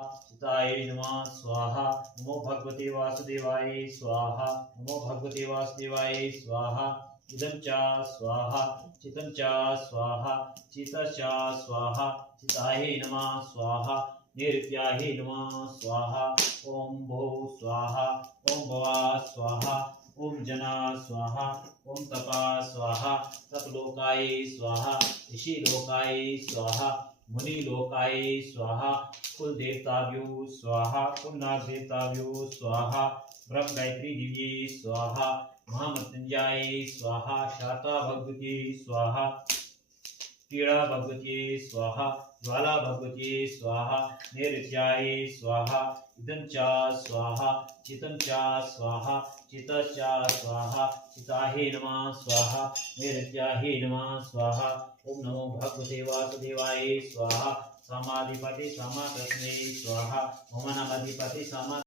चिताय नमः स्वाहा। नमो भगवते वासुदेवाय स्वाहा। नमो भगवते वासुदेवाय स्वाहा। इदं च स्वाहा चितं च स्वाहा चितश्च स्वाहा। चिताय नमः स्वाहा। नैऋत्याय नमः स्वाहा। ओम भो स्वाहा। ओम भवा स्वाहा। ओम जना स्वाहा। ओम तपा स्वाहा। तपलोकाय स्वाहा। ऋषिलोकाय स्वाहा। मुनिलोकाय स्वाहा। कुल देवताभ्यो स्वाहा। कुल नाग देवताभ्यो स्वाहा। ब्रह्म गायत्री दिव्ये स्वाहा। महामृत्युंजय स्वाहा। शाता भगवती स्वाहा। पीड़ा भगवती स्वाहा। ज्वाला भगवती स्वाहा। नैऋत्याय स्वाहा। इदं च स्वाहा चितं च स्वाहा चितश्च स्वाहा। चिताय नमः स्वाहा। नैऋत्याय नमः स्वाहा। ओम नमो भगवते वासुदेवाय स्वाहा। समाधिपति समा तस्मै स्वाहा। मम नामाधिपति समा